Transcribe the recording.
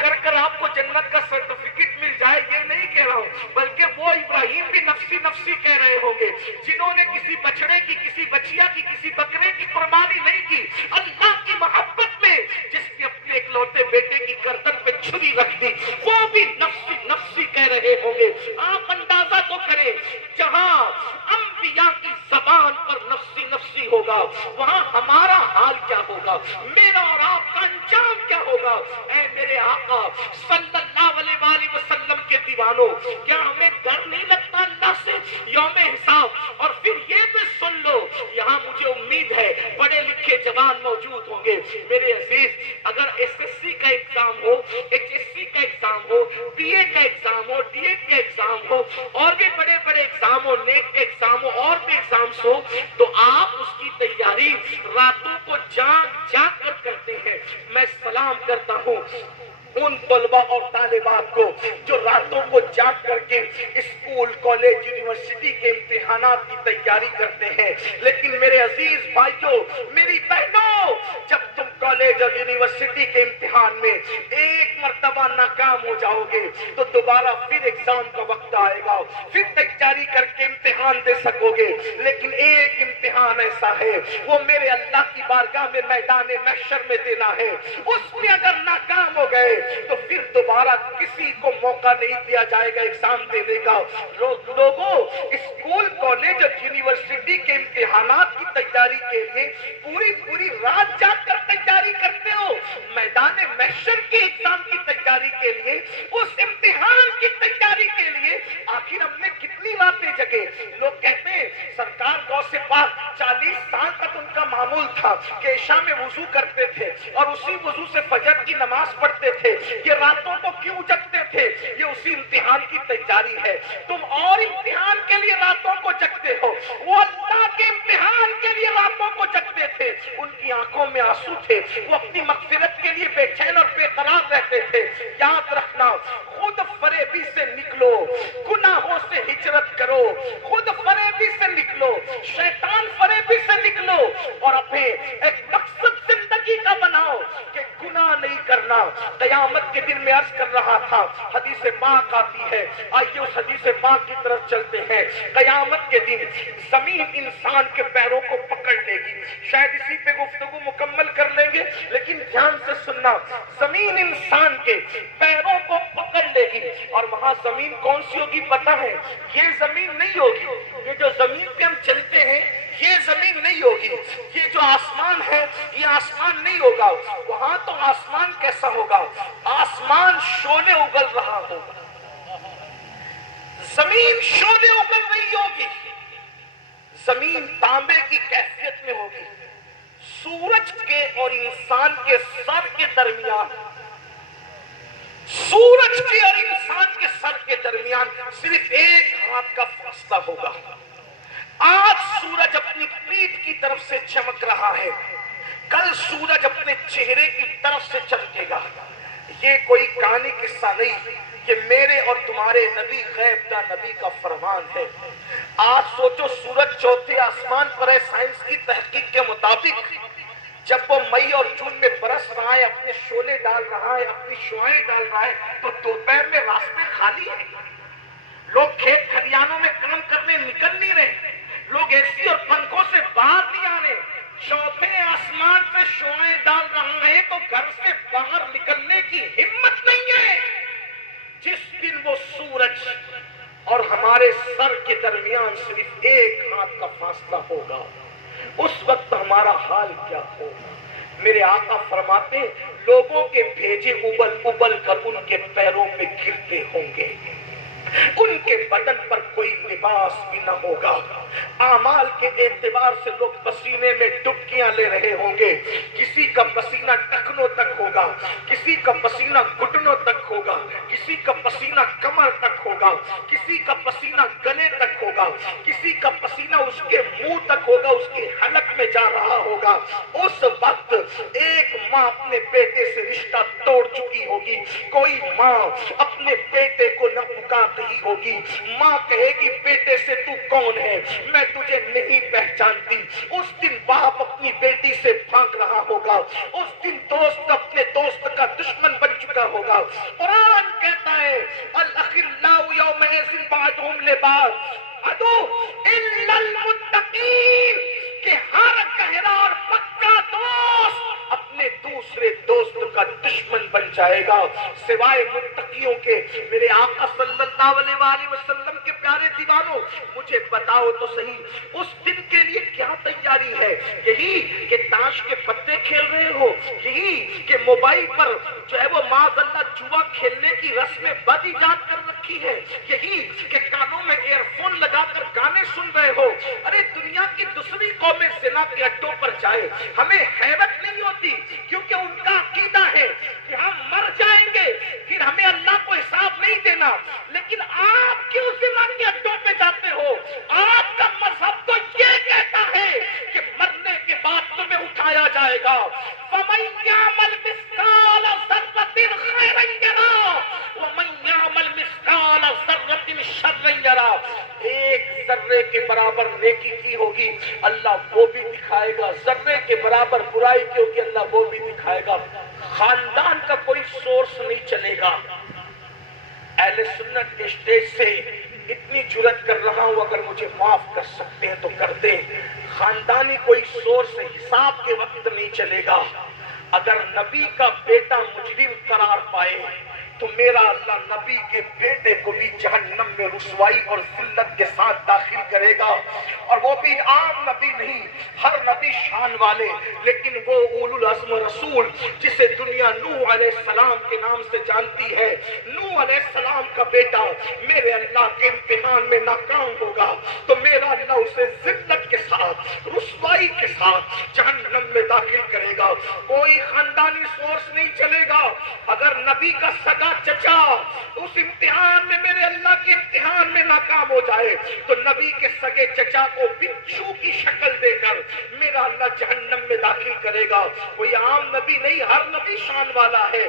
کر کر آپ کو جنت کا سرٹیفکیٹ مل جائے یہ نہیں کہہ رہا ہوں، بلکہ وہ ابراہیم بھی نفسی نفسی کہہ رہے ہوں گے جنہوں نے کسی بچڑے کی، کسی بچیا کی، کسی بکرے کی قربانی نہیں کی، اللہ کی محبت میں جس نے اپنے اکلوتے بیٹے کی گردن پہ چھری رکھ دی وہ بھی نفسی نفسی کہہ رہے ہوں گے۔ آپ اندازہ تو کریں جہاں انبیاء کی زبان پر نفسی نفسی ہوگا وہاں ہمارا حال کیا ہوگا، میرا اور آپ کا انجام کیا ہوگا۔ اے میرے آقا صلی اللہ علیہ وآلہ وسلم کے دیوانوں، کیا ہمیں ڈر نہیں لگتا اللہ سے یوم حساب؟ اور پھر یہ بھی سن لو، یہاں مجھے امید ہے پڑھے لکھے جوان موجود ہوں گے میرے عزیز، اگر ایس ایس سی کا ایگزام ہو، ایچ ایس سی کا ایگزام ہو، بی اے کا ایگزام ہو، ڈی ایڈ کا ایگزام ہو، اور بھی بڑے بڑے ایگزام ہو، نیٹ کا ایگزام ہو، اور بھی ایگزامس ہو، تو آپ اس کی تیاری راتوں کو جاگ جاگ کر کرتے ہیں۔ میں سلام کرتا ہوں ان طلبہ اور طالبات کو جو راتوں کو جاگ کر کے اسکول، کالج، یونیورسٹی کے امتحانات کی تیاری کرتے ہیں، لیکن میرے عزیز بھائیوں، میری بہنوں، جب تم کالج اور یونیورسٹی کے امتحان میں ایک مرتبہ ناکام ہو جاؤ گے تو دوبارہ پھر ایگزام کا وقت آئے گا، پھر تیاری کر کے امتحان دے سکو گے، لیکن ایک امتحان ایسا ہے وہ میرے اللہ کی بارگاہ میں میدان محشر میں دینا ہے، اس میں اگر ناکام ہو گئے تو پھر دوبارہ کسی کو موقع نہیں دیا جائے گا ایگزام دینے کا۔ لوگوں، اسکول، کالج اور یونیورسٹی کے امتحانات کی تیاری کے لیے پوری رات جاگ کر تیاری کرتے ہو، میدان محشر کے ایگزام کی تیاری کے لیے، اس امتحان کی تیاری کے لیے آخر ہم نے کتنی راتیں جگے؟ لوگ کہتے ہیں سرکار غوث پاک 40 سال تک ان کا معمول تھا کہ عشاء میں وضو کرتے تھے اور اسی وضو سے فجر کی نماز پڑھتے تھے، یہ راتوں کو کیوں جگتے تھے؟ یہ اسی امتحان کی تیاری ہے۔ تم اور امتحان کے لیے راتوں کو جگتے ہو، وہ اللہ کے امتحان کے لیے راتوں کو جگتے تھے، ان کی آنکھوں میں آنسو تھے، وہ اپنی مغفرت کے لیے بے چین اور بے قرار رہتے تھے۔ یاد رکھنا، خود فریبی سے نکلو، گناہوں سے ہجرت کرو، خود فریبی سے نکلو، شیطان فریبی سے نکلو، اور اپنے ایک مقصد زندگی کا بناؤ کہ گناہ نہیں کرنا۔ قیامت کے دن میں عرض کر رہا تھا، حدیث پاک آتی ہے، آئیے اس حدیث پاک کی طرف چلتے ہیں۔ قیامت کے دن زمین انسان کے پیروں کو پکڑ لے گی، شاید اسی پہ گفتگو مکمل کر لیں گے، لیکن دھیان سے سننا، زمین انسان کے پیروں کو پکڑ لے گی، اور وہاں زمین کون سی ہوگی پتہ ہے؟ یہ زمین نہیں ہوگی، یہ جو زمین پہ ہم چلتے ہیں یہ زمین نہیں ہوگی، یہ جو آسمان ہے یہ آسمان نہیں ہوگا۔ وہاں تو آسمان کیسا ہوگا؟ آسمان شعلے اگل رہا ہوگا، زمین شعلے اگل رہی ہوگی، زمین تانبے کی کیفیت میں ہوگی، سورج کے اور انسان کے سر کے درمیان، سورج کے اور انسان کے سر کے درمیان صرف ایک ہاتھ کا فاصلہ ہوگا۔ آج سورج اپنی پیٹھ کی طرف سے چمک رہا ہے، کل سورج اپنے چہرے کی طرف سے چمکے گا۔ یہ کوئی کہانی قصہ نہیں، یہ میرے اور تمہارے نبی غیب دا نبی کا فرمان ہے۔ آج سوچو سورج چوتھے آسمان پر ہے، سائنس کی تحقیق کے مطابق جب وہ مئی اور جون میں برس رہا ہے، اپنے شعلے ڈال رہا ہے، اپنی شعاعیں ڈال رہا ہے، تو دوپہر میں راستے خالی ہیں، لوگ کھیت کھلیانوں میں کام کرنے نکل نہیں رہے، لوگ اے سی اور پنکھوں سے باہر نہیں آ رہے، چوتھے آسمان پہ شعاعیں ڈال رہا ہے تو گھر سے باہر نکلنے کی ہمت نہیں ہے۔ جس دن وہ سورج اور ہمارے سر کے درمیان صرف ایک ہاتھ کا فاصلہ ہوگا، اس وقت ہمارا حال کیا ہوگا؟ میرے آقا فرماتے ہیں لوگوں کے بھیجے ابل ابل کر ان کے پیروں میں گرتے ہوں گے، ان کے بدن پر کوئی لباس بھی نہ ہوگا، اعمال کے اعتبار سے لوگ پسینے میں ڈبکیاں لے رہے ہوں گے، کسی کا پسینہ ٹخنوں تک ہوگا، کسی کا پسینہ گھٹنوں تک ہوگا، کسی کا پسینہ کمر تک ہوگا، کسی کا پسینہ گلے تک ہوگا۔ ہوگا, کسی کا پسینہ اس کے منہ تک ہوگا, اس کے حلق میں جا رہا ہوگا. اس وقت ایک ماں اپنے بیٹے سے رشتہ توڑ چکی ہوگی. کوئی ماں اپنے بیٹے کو نہ پکار رہی ہوگی. ماں کہے گی بیٹے سے تو کون ہے, میں تجھے نہیں پہچانتی. اس دن باپ اپنی بیٹی سے بھاگ رہا ہوگا. اس دن دوست اپنے دوست کا دشمن بن چکا ہوگا. قرآن کہتا ہے الاخلاء یومئذ بعضهم لبعض عدو الا المتقین, کہ ہر گہرا اور پکا دوست اپنے دوسرے دوست کا دشمن بن جائے گا سوائے متقیوں کے. میرے آقا صلی اللہ علیہ وآلہ وسلم کے پیارے دیوانوں, مجھے بتاؤ تو صحیح اس دن کے لیے کیا تیاری ہے؟ یہی کہ تاش کے پتے کھیل رہے ہو, یہی کہ موبائل پر جو ہے وہ معاذ اللہ جوا کھیلنے کی رسم بد ایجاد کر رکھی ہے, یہی کہ کانوں میں ایئر فون لگا کر گانے سن رہے ہو. ارے دنیا کی دوسری قومیں زنا کے اڈوں پر جائے, ہمیں حیرت نہیں ہوتی, کیونکہ ان کا عقیدہ ہے کہ ہم مر جائیں گے پھر ہمیں اللہ کو حساب نہیں دینا. لیکن آپ کیوں زنا کے اڈوں پہ جاتے ہو؟ آپ کا مذہب تو یہ کہتا ہے کہ مرنے کے بعد تمہیں اٹھایا جائے گا. فَمَن يَعْمَلْ مِثْقَالَ ذَرَّةٍ خَيْرًا يَرَهُ وَمَن يَعْمَلْ مِثْقَالَ ذَرَّةٍ شَرًّا يَرَهُ. ایک ذرے کے برابر نیکی کی ہوگی اللہ وہ بھی دکھائے گا, ذرے کے برابر برائی کی ہوگی اللہ وہ بھی دکھائے گا. خاندان کا کوئی سورس نہیں چلے گا. اہل سنت کے اسٹیج سے اتنی جرت کر رہا ہوں, اگر مجھے معاف کر سکتے ہیں تو کر دیں. خاندانی کوئی سورس حساب کے وقت نہیں چلے گا. اگر نبی کا بیٹا مجرم قرار پائے تو میرا اللہ نبی کے بیٹے کو بھی جہنم میں رسوائی اور ذلت کے ساتھ داخل کرے گا. اور وہ بھی عام نبی نہیں, ہر نبی شان والے, لیکن وہ اولو العزم رسول جسے دنیا نوح علیہ السلام کے نام سے جانتی ہے. نوح علیہ السلام کا بیٹا میرے اللہ کے امتحان میں ناکام ہوگا تو میرا اللہ اسے ذلت کے ساتھ رسوائی کے ساتھ جہنم میں داخل کرے گا. کوئی خاندانی سورس نہیں چلے گا. اگر نبی کا سگا چچا اس امتحان میں میرے اللہ کے امتحان میں ناکام ہو جائے تو نبی کے سگے چچا کو بچھو کی شکل دے کر میرا اللہ جہنم میں داخل کرے گا. کوئی عام نبی نہیں, ہر نبی شان والا ہے.